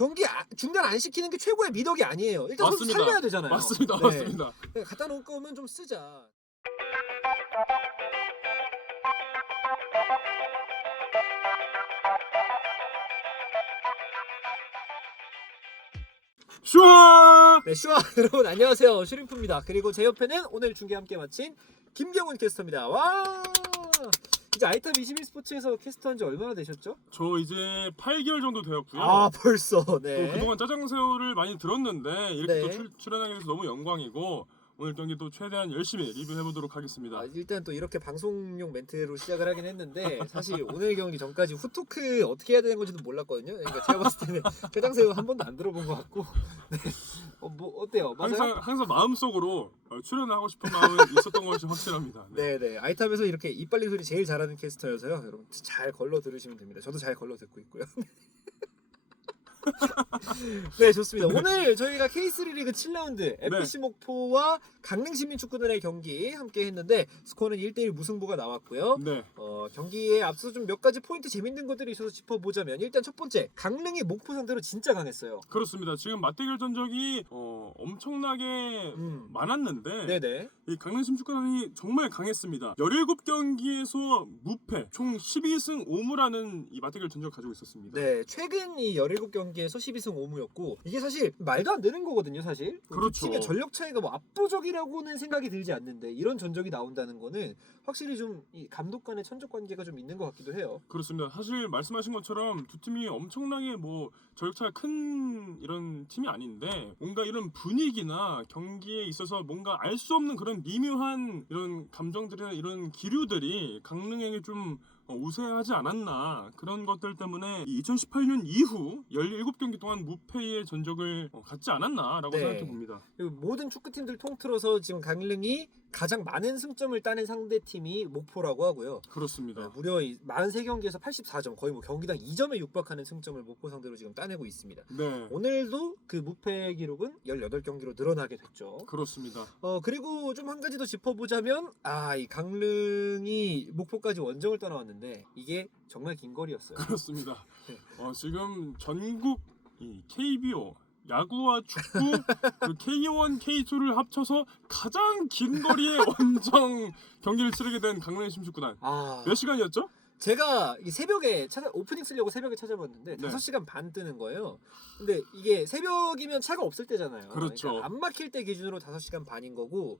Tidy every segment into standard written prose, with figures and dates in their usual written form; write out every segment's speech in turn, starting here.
경기 중단 안 시키는 게 최고의 미덕이 아니에요. 일단 선수 맞습니다. 살려야 되잖아요. 맞습니다. 네. 맞습니다. 갖다 놓을 거면 좀 쓰자. 슈아! 네, 슈아 여러분 안녕하세요. 슈림프입니다. 그리고 제 옆에는 오늘 중계 함께 마친 김경훈 캐스터입니다. 와! 이제 아이탑 21스포츠에서 캐스터한 지 얼마나 되셨죠? 저 이제 8개월 정도 되었고요. 아, 벌써. 또 네. 그동안 짜장새우를 많이 들었는데 이렇게 네. 또 출연하게 돼서 너무 영광이고 오늘 경기도 최대한 열심히 리뷰해보도록 하겠습니다. 일단 또 이렇게 방송용 멘트로 시작을 하긴 했는데 사실 오늘 경기 전까지 후토크 어떻게 해야 되는 건지도 몰랐거든요. 그러니까 제가 봤을 때는 짜장새우 한 번도 안 들어본 것 같고 네. 뭐 어때요? 맞아요? 항상 마음속으로 출연하고 싶은 마음은 있었던 것이 확실합니다. 네. 네네. 아이탑에서 이렇게 이빨리 소리 제일 잘하는 캐스터여서요. 여러분 잘 걸러 들으시면 됩니다. 저도 잘 걸러 듣고 있고요. 네, 좋습니다. 오늘 저희가 K3 리그 7라운드 FC 목포와 강릉시민축구단의 경기 함께 했는데 스코어는 1대1 무승부가 나왔고요. 네. 경기에 앞서 좀 몇 가지 포인트 재밌는 것들이 있어서 짚어보자면 일단 첫 번째, 강릉이 목포 상대로 진짜 강했어요. 그렇습니다. 지금 맞대결 전적이 엄청나게 많았는데 네네. 이 강릉시민축구단이 정말 강했습니다. 17경기에서 무패, 총 12승 5무라는 이 맞대결 전적을 가지고 있었습니다. 네, 최근 이 17경기에서 12승 5무였고 이게 사실 말도 안 되는 거거든요, 사실. 그렇죠. 팀의 전력 차이가 뭐 압도적이라고는 생각이 들지 않는데 이런 전적이 나온다는 거는 확실히 좀 이 감독 간의 천적 관계가 좀 있는 것 같기도 해요. 그렇습니다. 사실 말씀하신 것처럼 두 팀이 엄청나게 뭐 전력차가 큰 이런 팀이 아닌데 뭔가 이런 분위기나 경기에 있어서 뭔가 알 수 없는 그런 미묘한 이런 감정들이나 이런 기류들이 강릉에게 좀 우세하지 않았나 그런 것들 때문에 2018년 이후 17경기 동안 무패의 전적을 갖지 않았나라고 생각해 봅니다. 그리고 모든 축구팀들 통틀어서 지금 강릉이 가장 많은 승점을 따낸 상대팀이 목포라고 하고요. 그렇습니다. 무려 43경기에서 84점, 거의 뭐 경기당 2점에 육박하는 승점을 목포 상대로 지금 따내고 있습니다. 네. 오늘도 그 무패 기록은 18경기로 늘어나게 됐죠. 그렇습니다. 그리고 좀 한 가지 더 짚어보자면 이 강릉이 목포까지 원정을 떠나왔는데 이게 정말 긴 거리였어요. 그렇습니다. 네. 지금 전국 이 KBO 야구와 축구 그 K1, K2를 합쳐서 가장 긴 거리의 원정 경기를 치르게 된 강릉시민축구단. 몇 시간이었죠? 제가 새벽에 오프닝 쓰려고 새벽에 찾아봤는데 네. 5시간 반 뜨는 거예요. 근데 이게 새벽이면 차가 없을 때잖아요. 그렇죠. 그러니까 안 막힐 때 기준으로 5시간 반인 거고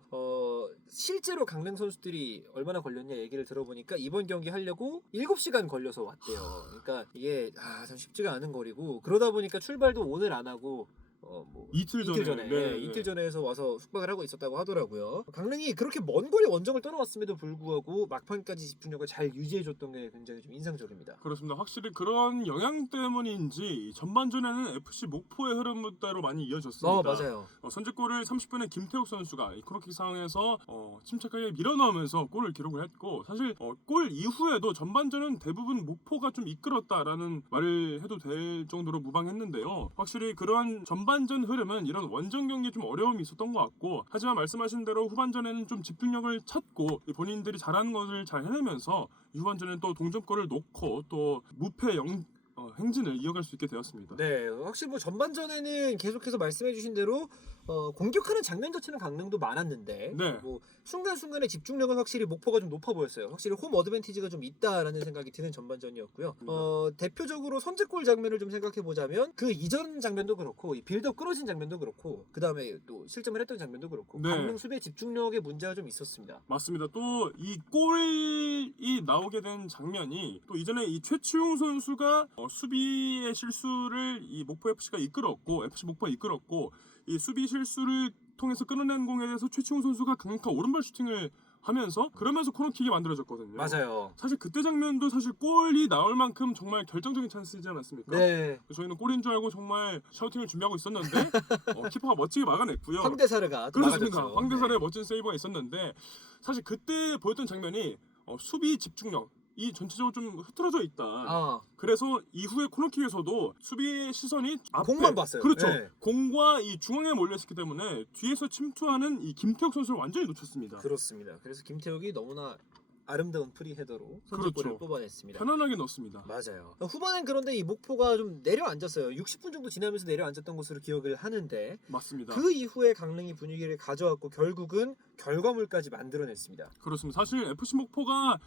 실제로 강릉 선수들이 얼마나 걸렸냐 얘기를 들어보니까 이번 경기 하려고 7시간 걸려서 왔대요. 그러니까 이게 참 쉽지가 않은 거리고 그러다 보니까 출발도 오늘 안 하고 이틀 전에 네. 이틀 전에 해서 와서 숙박을 하고 있었다고 하더라고요. 강릉이 그렇게 먼 거리 원정을 떠나왔음에도 불구하고 막판까지 집중력을 잘 유지해줬던 게 굉장히 좀 인상적입니다. 그렇습니다. 확실히 그런 영향 때문인지 전반전에는 FC 목포의 흐름대로 많이 이어졌습니다. 맞아요. 선제골을 30분에 김태욱 선수가 이 코너킥 상황에서 침착하게 밀어넣으면서 골을 기록을 했고 사실 골 이후에도 전반전은 대부분 목포가 좀 이끌었다라는 말을 해도 될 정도로 무방했는데요. 확실히 그러한 전반전 흐름은 이런 원정 경기에 좀 어려움이 있었던 것 같고 하지만 말씀하신 대로 후반전에는 좀 집중력을 찾고 본인들이 잘하는 것을 잘 해내면서 후반전에는 또 동점골을 놓고 또 무패 행진을 이어갈 수 있게 되었습니다. 네, 확실히 뭐 전반전에는 계속해서 말씀해주신 대로 공격하는 장면 자체는 강릉도 많았는데 네. 뭐 순간순간의 집중력은 확실히 목포가 좀 높아 보였어요. 확실히 홈 어드밴티지가 좀 있다라는 생각이 드는 전반전이었고요. 대표적으로 선제골 장면을 좀 생각해 보자면 그 이전 장면도 그렇고 이 빌드업 끊어진 장면도 그렇고 그 다음에 또 실점을 했던 장면도 그렇고 네. 강릉 수비의 집중력에 문제가 좀 있었습니다. 맞습니다. 또 이 골이 나오게 된 장면이 또 이전에 이 최치웅 선수가 수비의 실수를 이 목포 FC가 이끌었고 FC 목포가 이끌었고 이 수비 실수를 통해서 끊어낸 공에 대해서 최치웅 선수가 강력한 오른발 슈팅을 하면서 그러면서 코너킥이 만들어졌거든요. 맞아요. 사실 그때 장면도 사실 골이 나올 만큼 정말 결정적인 찬스이지 않았습니까? 네. 저희는 골인 줄 알고 정말 샤우팅을 준비하고 있었는데 키퍼가 멋지게 막아냈고요. 황대사르가 그렇습니다. 황대사르의 멋진 세이브가 있었는데 사실 그때 보였던 장면이 수비 집중력 이 전체적으로 좀 흐트러져 있다. 그래서 이후에 코너킥에서도 수비의 시선이 앞에, 공만 봤어요. 그렇죠. 네. 공과 이 중앙에 몰려 있었기 때문에 뒤에서 침투하는 이 김태욱 선수를 완전히 놓쳤습니다. 그렇습니다. 그래서 김태욱이 너무나 아름다운 프리헤더로 선제골을 그렇죠. 뽑아냈습니다. 편안하게 넣습니다. 맞아요. 후반엔 그런데 이 목포가 좀 내려앉았어요. 60분 정도 지나면서 내려앉았던 것으로 기억을 하는데 맞습니다. 그 이후에 강릉이 분위기를 가져왔고 결국은 결과물까지 만들어냈습니다. 그렇습니다. 사실 FC 목포가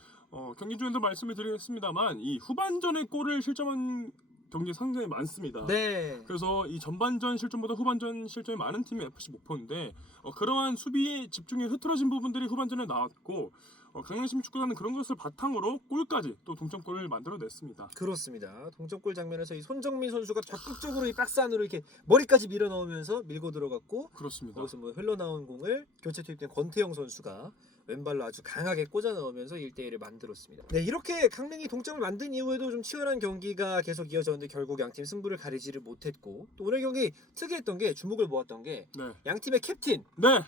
경기 중에도 말씀을 드리겠습니다만 이 후반전에 골을 실점한 경기 상당히 많습니다. 네. 그래서 이 전반전 실점보다 후반전 실점이 많은 팀이 FC 목포인데 그러한 수비에 집중이 흐트러진 부분들이 후반전에 나왔고 강릉시 축구단은 그런 것을 바탕으로 골까지 또 동점골을 만들어냈습니다. 그렇습니다. 동점골 장면에서 이 손정민 선수가 적극적으로 이 박스 안으로 이렇게 머리까지 밀어 넣으면서 밀고 들어갔고 그렇습니다. 거기서 뭐 흘러나온 공을 교체 투입된 권태영 선수가 왼발로 아주 강하게 꽂아 넣으면서 1대1을 만들었습니다. 네, 이렇게 강릉이 동점을 만든 이후에도 좀 치열한 경기가 계속 이어졌는데 결국 양팀 승부를 가리지를 못했고 또 오늘 경기 특이했던 게 주목을 모았던 게 네. 양팀의 캡틴 네.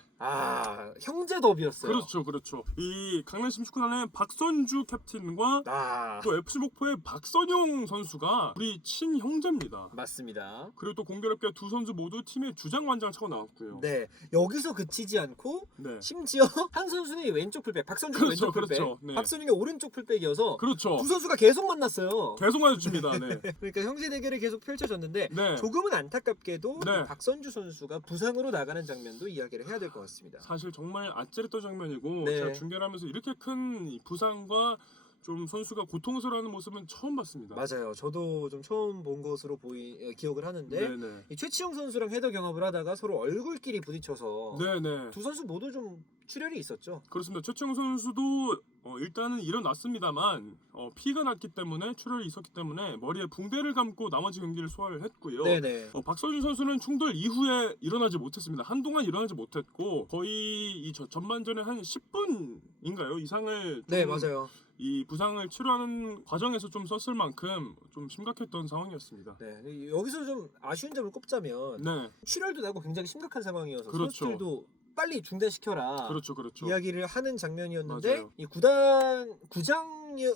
형제 더비였어요. 그렇죠. 이 강릉시 축구단의 박선주 캡틴과 또 FC 목포의 박선용 선수가 우리 친형제입니다. 맞습니다. 그리고 또 공교롭게 두 선수 모두 팀의 주장 완장을 차고 나왔고요. 네, 여기서 그치지 않고 네. 심지어 한 선수는 왼쪽 풀백, 박선주가 왼쪽 풀백, 네. 박선용이 오른쪽 풀백이어서 그렇죠. 두 선수가 계속 만났어요. 계속 마주칩니다. 네. 그러니까 형제 대결이 계속 펼쳐졌는데 네. 조금은 안타깝게도 네. 박선주 선수가 부상으로 나가는 장면도 이야기를 해야 될 것 같습니다. 사실 정말 아찔했던 장면이고 네. 제가 중계를 하면서 이렇게 큰 이 부상과 좀 선수가 고통스러워하는 모습은 처음 봤습니다. 맞아요. 저도 좀 처음 본 것으로 기억을 하는데 네네. 이 최치용 선수랑 헤더 경합을 하다가 서로 얼굴끼리 부딪혀서 네네. 두 선수 모두 좀 출혈이 있었죠. 그렇습니다. 최청 선수도 일단은 일어났습니다만 피가 났기 때문에 출혈이 있었기 때문에 머리에 붕대를 감고 나머지 경기를 소화를 했고요. 네네. 박서준 선수는 충돌 이후에 일어나지 못했습니다. 한동안 일어나지 못했고 거의 이 전반전에 한 10분인가요 이상을 네, 맞아요. 이 부상을 치료하는 과정에서 좀 썼을 만큼 좀 심각했던 상황이었습니다. 네, 여기서 좀 아쉬운 점을 꼽자면 네, 출혈도 나고 굉장히 심각한 상황이어서 그렇죠. 선수들도 빨리 중단시켜라 그렇죠. 이야기를 하는 장면이었는데 맞아요. 이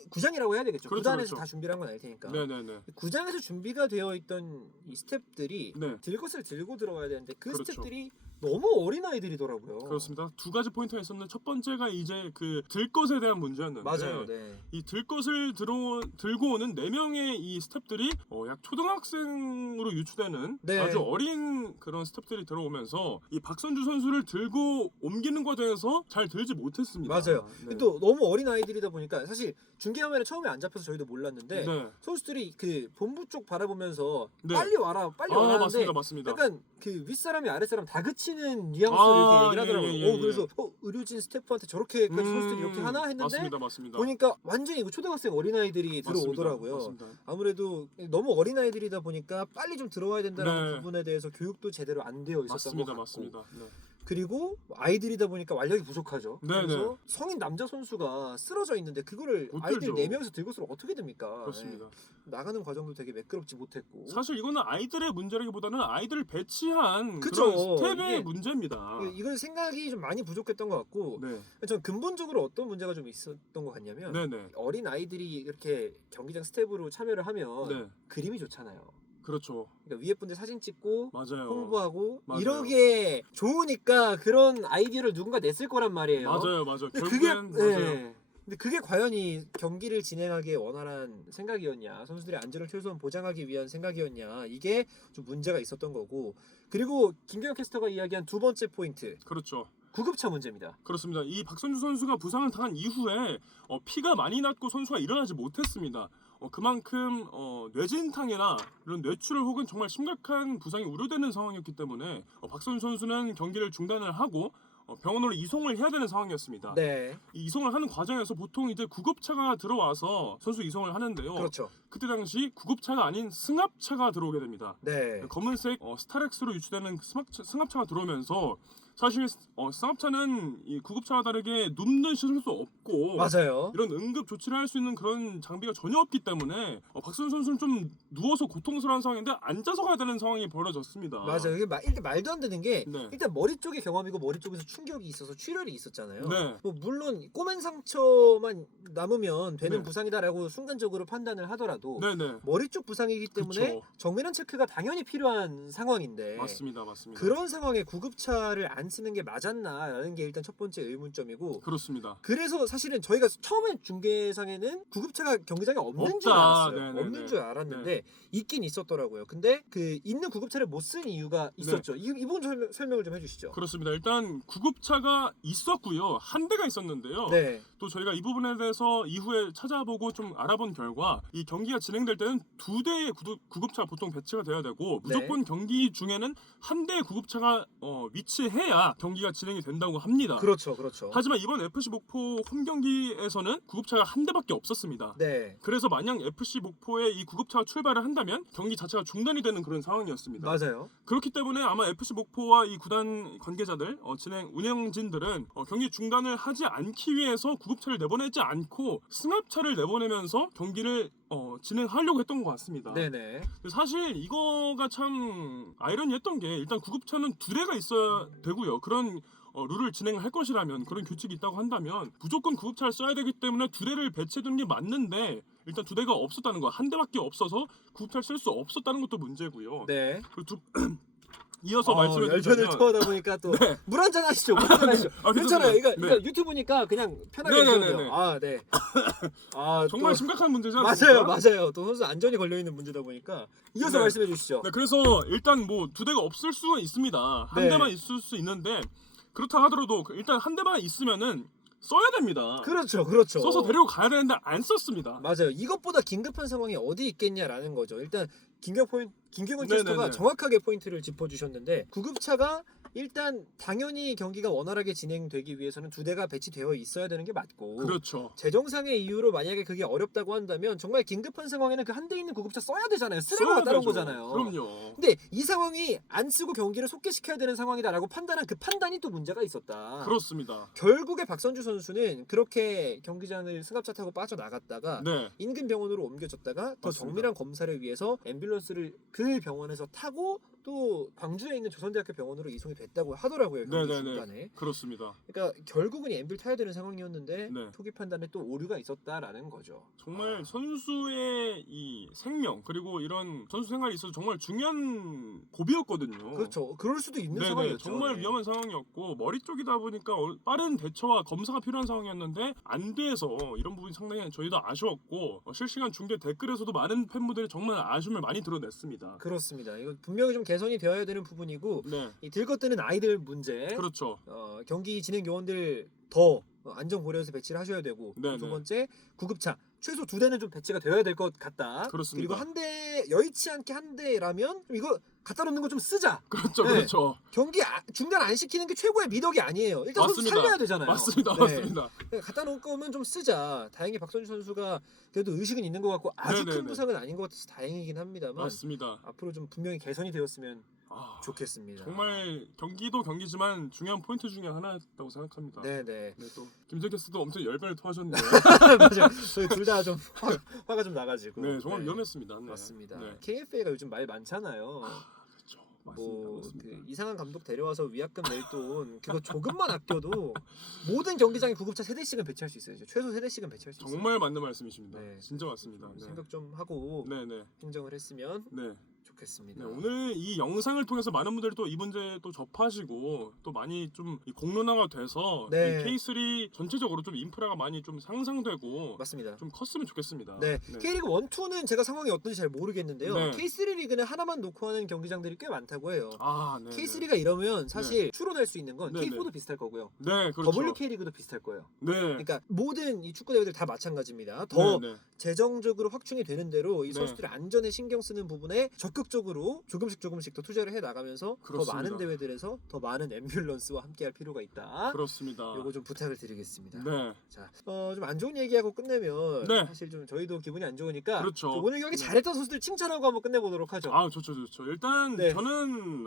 구장이라고 해야 되겠죠. 그렇죠, 구단에서 그렇죠. 다 준비를 한 건 아닐 테니까. 네네네. 구장에서 준비가 되어 있던 이 스텝들이 네. 들 것을 들고 들어가야 되는데 그 그렇죠. 스텝들이 너무 어린 아이들이더라고요. 그렇습니다. 두 가지 포인트가 있었는데 첫 번째가 이제 그 들것에 대한 문제였는데 맞아요. 네. 이 들것을 들고 오는 4명의 이 스태프들이 약 초등학생으로 유추되는 네. 아주 어린 그런 스태프들이 들어오면서 이 박선주 선수를 들고 옮기는 과정에서 잘 들지 못했습니다. 맞아요. 네. 또 너무 어린 아이들이다 보니까 사실 중계화면에 처음에 안 잡혀서 저희도 몰랐는데 네. 선수들이 그 본부 쪽 바라보면서 네. 빨리 와라 하는데 맞습니다. 약간 그 윗사람이 아랫사람 다그치는 뉘앙스를 이렇게 얘기를 하더라고요. 예. 그래서 의료진 스태프한테 저렇게까지 선수들이 이렇게 하나 했는데 맞습니다. 보니까 완전히 이거 초등학생 어린아이들이 들어오더라고요. 맞습니다. 아무래도 너무 어린아이들이다 보니까 빨리 좀 들어와야 된다는 네. 부분에 대해서 교육도 제대로 안 되어 있었던 것 같고 맞습니다. 네. 그리고 아이들이다 보니까 완력이 부족하죠. 네, 그래서 성인 남자 선수가 쓰러져 있는데 그거를 못 아이들 들죠. 4명이서 들고서 어떻게 됩니까? 그렇습니다. 네. 나가는 과정도 되게 매끄럽지 못했고 사실 이거는 아이들의 문제라기보다는 아이들을 배치한 그쵸. 그런 스텝의 이게- 문제입니다. 이건 생각이 좀 많이 부족했던 것 같고 네. 전 근본적으로 어떤 문제가 좀 있었던 것 같냐면 네네. 어린 아이들이 이렇게 경기장 스텝으로 참여를 하면 네. 그림이 좋잖아요. 그렇죠. 그러니까 위에 분들 사진 찍고 맞아요. 홍보하고 맞아요. 이러기에 좋으니까 그런 아이디어를 누군가 냈을 거란 말이에요. 맞아요. 근데 결국엔 그게 맞아요. 네. 근데 그게 과연 이 경기를 진행하기에 원활한 생각이었냐, 선수들의 안전을 최소한 보장하기 위한 생각이었냐, 이게 좀 문제가 있었던 거고. 그리고 김경현 캐스터가 이야기한 두 번째 포인트, 그렇죠. 구급차 문제입니다. 그렇습니다. 이 박선주 선수가 부상을 당한 이후에 피가 많이 났고 선수가 일어나지 못했습니다. 그만큼 뇌진탕이나 이런 뇌출혈 혹은 정말 심각한 부상이 우려되는 상황이었기 때문에 박선주 선수는 경기를 중단을 하고 병원으로 이송을 해야 되는 상황이었습니다. 네, 이 이송을 하는 과정에서 보통 이제 구급차가 들어와서 선수 이송을 하는데요. 그렇죠. 그때 당시 구급차가 아닌 승합차가 들어오게 됩니다. 네, 검은색 스타렉스로 유추되는 승합차가 들어오면서 사실 승합차는 이 구급차와 다르게 눕는 시설도 없고 맞아요. 이런 응급 조치를 할 수 있는 그런 장비가 전혀 없기 때문에 박선 선수는 좀 누워서 고통스러운 상황인데 앉아서 가야 되는 상황이 벌어졌습니다. 맞아요. 이게 일단 말도 안 되는 게 네. 일단 머리 쪽의 경험이고 머리 쪽에서 충격이 있어서 출혈이 있었잖아요. 네. 뭐 물론 꼬맨 상처만 남으면 되는 네. 부상이다라고 순간적으로 판단을 하더라도 하더라도 네네. 머리 쪽 부상이기 때문에 그쵸. 정밀한 체크가 당연히 필요한 상황인데 맞습니다. 맞습니다. 그런 상황에 구급차를 안 쓰는 게 맞았나라는 게 일단 첫 번째 의문점이고 그렇습니다. 그래서 사실은 저희가 처음에 중계상에는 구급차가 경기장에 없는 줄 없다. 알았어요. 네네네. 없는 줄 알았는데 있긴 있었더라고요. 근데 그 있는 구급차를 못 쓴 이유가 있었죠. 이 부분 설명을 좀 해주시죠. 그렇습니다. 일단 구급차가 있었고요. 한 대가 있었는데요. 네. 또 저희가 이 부분에 대해서 이후에 찾아보고 좀 알아본 결과 이 경기가 진행될 때는 2대의 구급차가 보통 배치가 돼야 되고 무조건 경기 중에는 한 대의 구급차가 위치해야 경기가 진행이 된다고 합니다. 그렇죠. 그렇죠. 하지만 이번 FC 목포 홈 경기에서는 구급차가 한 대밖에 없었습니다. 네. 그래서 만약 FC 목포에 이 구급차가 출발을 한다면 경기 자체가 중단이 되는 그런 상황이었습니다. 맞아요. 그렇기 때문에 아마 FC 목포와 이 구단 관계자들, 운영진들은 경기 중단을 하지 않기 위해서 구급차를 내보내지 않고 승합차를 내보내면서 경기를 진행하려고 했던 것 같습니다. 네네. 사실 이거가 참 아이러니했던 게 일단 구급차는 2대가 있어야 되고요. 그런 룰을 진행할 것이라면 그런 규칙이 있다고 한다면 무조건 구급차를 써야 되기 때문에 2대를 배치해두는 게 맞는데 일단 2대가 없었다는 거, 한 대밖에 없어서 구급차를 쓸 수 없었다는 것도 문제고요. 네. 그리고 이어서 말씀해 열변을 주시면 토하다 보니까 또 물 한잔 하시죠. 물 한잔 하시죠. 괜찮아요. 이거 유튜브니까 그냥 편하게 해주세요. 네네네네. 아, 네. 아, 정말 또 심각한 문제지 않습니까? 맞아요. 또 선수 안전이 걸려 있는 문제다 보니까 이어서 네. 말씀해 주시죠. 네, 그래서 일단 뭐 2대가 없을 수는 있습니다. 한 네. 대만 있을 수 있는데 그렇다 하더라도 일단 한 대만 있으면은 써야 됩니다. 그렇죠. 써서 데리고 가야 되는데 안 썼습니다. 맞아요. 이것보다 긴급한 상황이 어디 있겠냐라는 거죠. 일단 김경훈 캐스터가 네네네. 정확하게 포인트를 짚어주셨는데 구급차가 일단 당연히 경기가 원활하게 진행되기 위해서는 2대가 배치되어 있어야 되는 게 맞고 그렇죠. 재정상의 이유로 만약에 그게 어렵다고 한다면 정말 긴급한 상황에는 그 한 대 있는 구급차 써야 되잖아요. 쓰레가 써야 따른 되죠. 거잖아요. 그럼요. 근데 이 상황이 안 쓰고 경기를 속개시켜야 되는 상황이다라고 판단한 그 판단이 또 문제가 있었다. 그렇습니다. 결국에 박선주 선수는 그렇게 경기장을 승합차 타고 빠져나갔다가 네. 인근 병원으로 옮겨졌다가 더 맞습니다. 정밀한 검사를 위해서 앰뷸런스를 그 병원에서 타고 또 광주에 있는 조선대학교 병원으로 이송이 됐다고 하더라고요. 경기 네네네. 중간에. 그렇습니다. 그러니까 결국은 앰뷸 타야 되는 상황이었는데 네. 초기 판단에 또 오류가 있었다라는 거죠. 정말 선수의 이 생명 그리고 이런 선수 생활에 있어서 정말 중요한 고비였거든요. 그렇죠. 그럴 수도 있는 네네, 상황이었죠. 정말 네. 위험한 상황이었고 머리 쪽이다 보니까 빠른 대처와 검사가 필요한 상황이었는데 안 돼서 이런 부분이 상당히 저희도 아쉬웠고 실시간 중계 댓글에서도 많은 팬분들이 정말 아쉬움을 많이 드러냈습니다. 그렇습니다. 이거 분명히 좀 개선이 되어야 되는 부분이고 네, 이 들것드는 아이들 문제 그렇죠. 경기 진행 요원들 더 안전 고려해서 배치를 하셔야 되고 네네. 두 번째 구급차 최소 2대는 좀 배치가 되어야 될 것 같다. 그렇습니다. 그리고 한 대 여의치 않게 한 대라면 이거 갖다 놓는 거 좀 쓰자. 그렇죠, 네. 그렇죠. 경기 중단 안 시키는 게 최고의 미덕이 아니에요. 일단 선수 맞습니다. 살려야 되잖아요. 맞습니다, 네. 맞습니다. 갖다 놓을 거면 좀 쓰자. 다행히 박선주 선수가 그래도 의식은 있는 것 같고 아주 큰 네네네. 부상은 아닌 것 같아서 다행이긴 합니다만 맞습니다. 앞으로 좀 분명히 개선이 되었으면 아, 좋겠습니다. 정말 경기도 경기지만 중요한 포인트 중에 하나였다고 생각합니다. 네네. 네, 또 김재 캐스도 엄청 열변을 토하셨네요. 맞아요. 저희 둘 다 좀 화가 좀 나가지고. 네, 정말 위험했습니다. 네. 맞습니다. 네. KFA가 요즘 말 많잖아요. 그렇죠. 맞습니다. 뭐 맞습니다. 그 이상한 감독 데려와서 위약금 낼 돈 그거 조금만 아껴도 모든 경기장에 구급차 3대씩은 배치할 수 있어요. 최소 3대씩은 배치할 수 있어요. 정말 맞는 말씀이십니다. 네. 진짜 맞습니다. 네. 생각 좀 하고 네, 네. 행정을 했으면 네. 좋겠습니다. 네, 오늘 이 영상을 통해서 많은 분들이 또 이 문제 또 접하시고 또 많이 좀이 공론화가 돼서 네. 이 K3 전체적으로 좀 인프라가 많이 좀 상상되고 맞습니다. 좀 컸으면 좋겠습니다. 네. K리그 1, 2는 제가 상황이 어떤지 잘 모르겠는데요. 네. K3 리그는 하나만 놓고 하는 경기장들이 꽤 많다고 해요. 아, 네. K3가 이러면 사실 추론할 수 있는 건 네, K4도 비슷할 거고요. 네, 그렇죠. WK 리그도 비슷할 거예요. 네. 그러니까 모든 이 축구 대회들 다 마찬가지입니다. 더 네, 네. 재정적으로 확충이 되는 대로 이 네. 선수들의 안전에 신경 쓰는 부분에 적극적으로 조금씩 더 투자를 해 나가면서 그렇습니다. 더 많은 대회들에서 더 많은 앰뷸런스와 함께할 필요가 있다. 그렇습니다. 요거 좀 부탁을 드리겠습니다. 네. 자, 좀 안 좋은 얘기하고 끝내면 네. 사실 좀 저희도 기분이 안 좋으니까 그렇죠. 좀 오늘 경기 네. 잘했던 선수들 칭찬하고 한번 끝내보도록 하죠. 아, 좋죠. 일단 네. 저는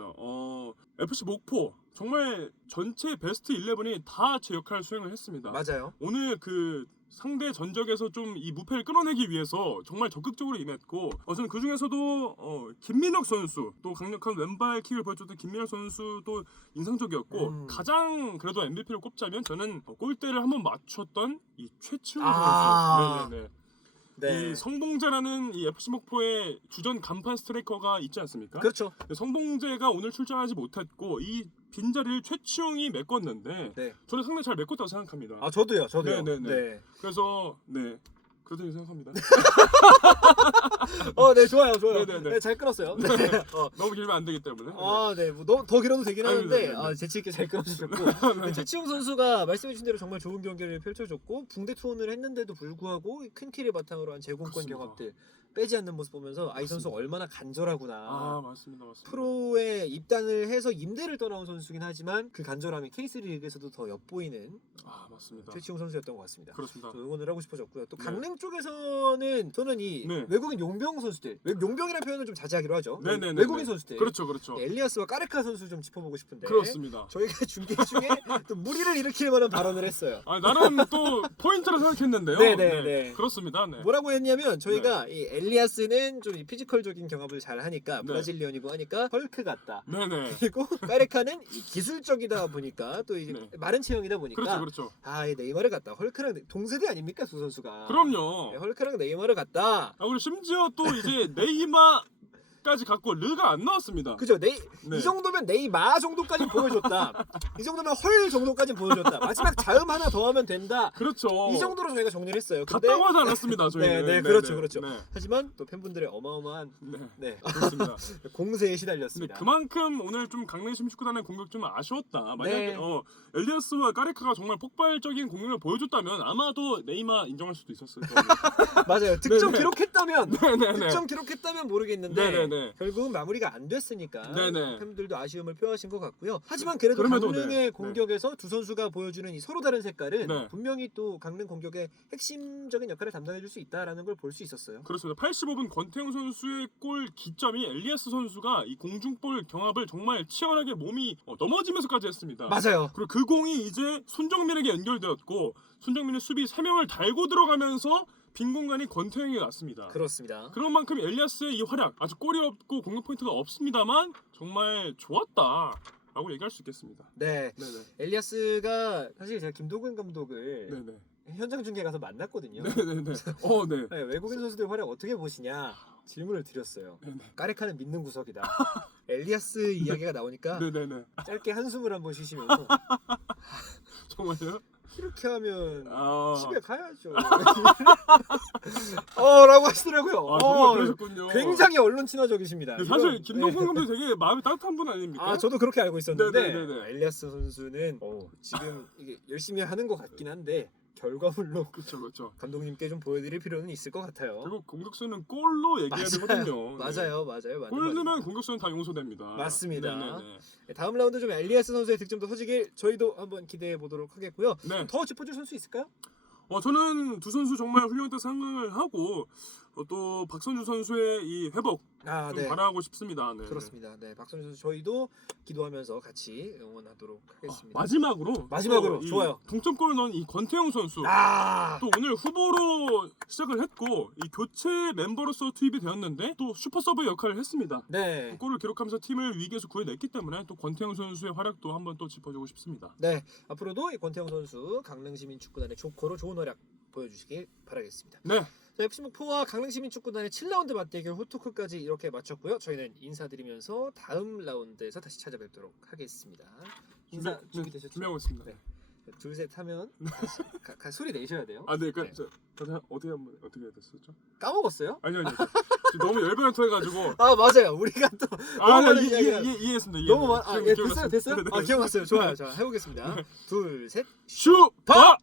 FC 목포 정말 전체 베스트 11이 다 제 역할을 수행을 했습니다. 맞아요. 오늘 그 상대 전적에서 좀 이 무패를 끌어내기 위해서 정말 적극적으로 임했고 저는 그 중에서도 김민혁 선수 또 강력한 왼발 킥을 보여줬던 김민혁 선수도 인상적이었고 가장 그래도 MVP를 꼽자면 저는 골대를 한번 맞췄던 이 최치훈 아. 선수. 네네네. 네. 이 성봉재라는 이 FC 목포의 주전 간판 스트라이커가 있지 않습니까? 그렇죠. 성봉재가 오늘 출전하지 못했고 이 빈자리를 최치용이 메꿨는데 네. 저는 상당히 잘 메꿨다고 생각합니다. 아 저도요. 네네네. 네. 그래서 그렇다고 생각합니다. 네 좋아요. 네네네. 네, 잘 끌었어요. 네. 너무 길면 안 되기 때문에. 네, 뭐 더 길어도 되긴 하는데 네네네. 재치 있게 잘 끌어주셨고 최치용 선수가 말씀해주신 대로 정말 좋은 경기를 펼쳐줬고 붕대 투혼을 했는데도 불구하고 큰 키를 바탕으로 한 제공권 그렇습니다. 경합들 빼지 않는 모습 보면서 이 선수 얼마나 간절하구나. 맞습니다. 프로에 입단을 해서 임대를 떠나온 선수긴 하지만 그 간절함이 K3 리그에서도 더 엿보이는 맞습니다. 최치용 선수였던 것 같습니다. 그렇습니다. 응원을 하고 싶어졌고요. 또 네. 강릉 쪽에서는 저는 이 네. 외국인 용병 선수들, 용병이라는 표현을 좀 자제하기로 하죠. 네네네. 외국인 선수들, 그렇죠. 엘리아스와 까르카 선수 좀 짚어보고 싶은데. 그렇습니다. 저희가 중계 중에 또 무리를 일으킬 만한 발언을 했어요. 나름 또 포인트를 생각했는데요. 네네네. 그렇습니다. 네. 뭐라고 했냐면 저희가 이 엘리아스는 좀 이 피지컬적인 경합을 잘 하니까 네. 브라질리언이고 하니까 헐크 같다. 네네. 그리고 까르카는 이 기술적이다 보니까 또 이제 네. 마른 체형이다 보니까 그렇죠. 이 네이마르 같다. 헐크랑 동세대 아닙니까 두 선수가? 그럼요. 네, 헐크랑 네이마르 같다. 그리고 심지어 또 이제 네이마까지 갖고 르가 안 나왔습니다. 그죠? 네. 이 정도면 네이마 정도까지 보여줬다. 이 정도면 헐 정도까지 보여줬다. 마지막 자음 하나 더 하면 된다. 그렇죠. 이 정도로 저희가 정리를 했어요. 근데 갔다고 하지 않았습니다. 저희는. 네, 그렇죠. 네. 하지만 또 팬분들의 어마어마한 네. 그렇습니다. 공세에 근데 시달렸습니다. 그만큼 오늘 좀 강릉 심축구단의 공격 좀 아쉬웠다. 만약에 네. 엘리아스와 까레카가 정말 폭발적인 공격을 보여줬다면 아마도 네이마 인정할 수도 있었을 거예요. 맞아요. 득점 네네. 기록했다면 네네네. 득점 기록했다면 모르겠는데 네네네. 결국은 마무리가 안 됐으니까 네네. 팬분들도 아쉬움을 표하신 것 같고요. 하지만 그래도 그럼에도 강릉의 네. 공격에서 두 선수가 보여주는 이 서로 다른 색깔은 네. 분명히 또 강릉 공격의 핵심적인 역할을 담당해줄 수 있다라는 걸 볼 수 있었어요. 그렇습니다. 85분 권태웅 선수의 골 기점이 엘리아스 선수가 이 공중볼 경합을 정말 치열하게 몸이 넘어지면서까지 했습니다. 맞아요. 그리고 그 공이 이제 손정민에게 연결되었고 손정민의 수비 3명을 달고 들어가면서 빈 공간이 권태웅에게 났습니다. 그렇습니다. 그런 만큼 엘리아스의 이 활약 아주 골이 없고 공격 포인트가 없습니다만 정말 좋았다라고 얘기할 수 있겠습니다. 네. 네네. 엘리아스가 사실 제가 김도근 감독을 네네. 현장 중계 가서 만났거든요. 네네네. 네. 네, 외국인 선수들 활약 어떻게 보시냐 질문을 드렸어요. 네네. 까레카는 믿는 구석이다. 엘리아스 이야기가 나오니까 네네네. 짧게 한숨을 한번 쉬시면서 정말요? 이렇게 하면 아. 집에 가야죠. 라고 하시더라고요. 정말 그러셨군요. 굉장히 언론 친화적이십니다. 근데 사실 이건- 김동근 감독 되게 마음이 따뜻한 분 아닙니까? 저도 그렇게 알고 있었는데 네네네네. 엘리아스 선수는 지금 이게 열심히 하는 것 같긴 한데 결과물로 그렇죠. 감독님께 좀 보여드릴 필요는 있을 것 같아요. 결국 공격수는 골로 얘기해야 되거든요. 맞아요. 골 넣으면 공격수는 다 용서됩니다. 맞습니다. 네네네. 다음 라운드 좀 엘리아스 선수의 득점도 터지길 저희도 한번 기대해 보도록 하겠고요. 네. 더 짚어줄 선수 있을까요? 저는 두 선수 정말 훌륭했다 생각을 하고 또 박선주 선수의 이 회복 좀 네. 바라고 싶습니다. 네. 그렇습니다. 네, 박선주 선수 저희도 기도하면서 같이 응원하도록 하겠습니다. 마지막으로 이 좋아요. 동점골을 넣은 이 권태영 선수 또 오늘 후보로 시작을 했고 이 교체 멤버로서 투입이 되었는데 또 슈퍼 서브 역할을 했습니다. 네. 골을 기록하면서 팀을 위기에서 구해냈기 때문에 또 권태영 선수의 활약도 한번 또 짚어주고 싶습니다. 네, 앞으로도 이 권태영 선수 강릉시민축구단의 조커로 좋은 활약 보여주시길 바라겠습니다. 네. 자, FC 목포와 강릉시민축구단의 7라운드 맞대결 후토크까지 이렇게 마쳤고요. 저희는 인사드리면서 다음 라운드에서 다시 찾아뵙도록 하겠습니다. 인사 준비되셨죠? 준비하고 있습니다. 네. 둘 셋 하면 다시 소리 내셔야 돼요. 네, 그러니까 네. 어떻게 해야 됐었죠? 까먹었어요? 아니요. 지금 너무 열변을 토해가지고. 맞아요. 우리가 또 너무 많은 이야기가 이해했습니다. 너무 많. 됐어요. 네네. 기억났어요. 좋아요. 자, 해보겠습니다. 둘 셋. 슈퍼